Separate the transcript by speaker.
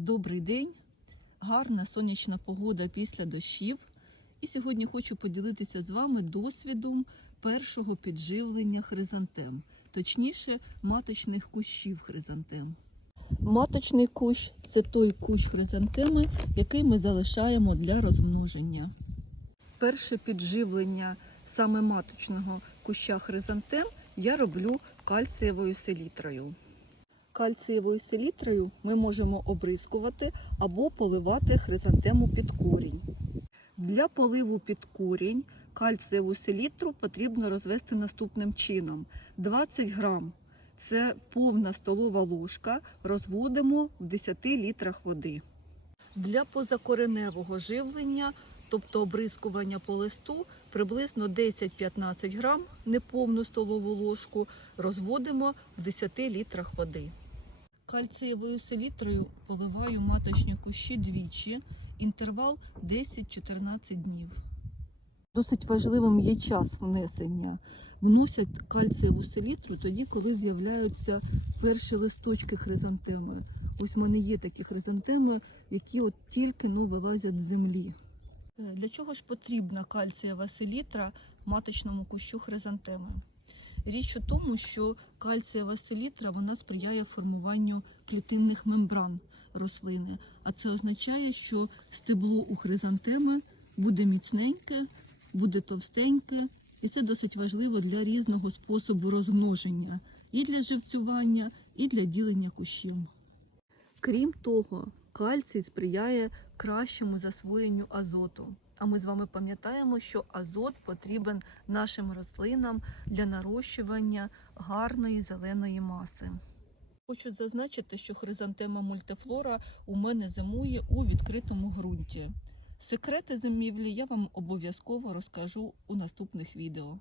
Speaker 1: Добрий день, гарна сонячна погода після дощів. І сьогодні хочу поділитися з вами досвідом першого підживлення хризантем, точніше, маточних кущів хризантем. Маточний кущ це той кущ хризантеми, який ми залишаємо для розмноження. Перше підживлення саме маточного куща хризантем я роблю кальцієвою селітрою. Кальцієвою селітрою ми можемо обрискувати або поливати хризантему під корінь. Для поливу під корінь кальцієву селітру потрібно розвести наступним чином: 20 грам це повна столова ложка, розводимо в 10 літрах води. Для позакореневого живлення, тобто обрискування по листу, приблизно 10-15 грам неповну столову ложку розводимо в 10 літрах води. Кальцієвою селітрою поливаю маточні кущі двічі, інтервал 10-14 днів. Досить важливим є час внесення. Вносять кальцієву селітру тоді, коли з'являються перші листочки хризантеми. Ось в мене є такі хризантеми, які от тільки ну, вилазять з землі. Е, Для чого ж потрібна кальцієва селітра маточному кущу хризантеми? Річ у тому, що кальцієва селітра вона сприяє формуванню клітинних мембран рослини, а це означає, що стебло у хризантеми буде міцненьке, буде товстеньке, і це досить важливо для різного способу розмноження і для живцювання, і для ділення кущів. Крім того, кальцій сприяє кращому засвоєнню азоту. А ми з вами пам'ятаємо, що азот потрібен нашим рослинам для нарощування гарної зеленої маси. Хочу зазначити, що хризантема мультифлора у мене зимує у відкритому ґрунті. Секрети зимівлі я вам обов'язково розкажу у наступних відео.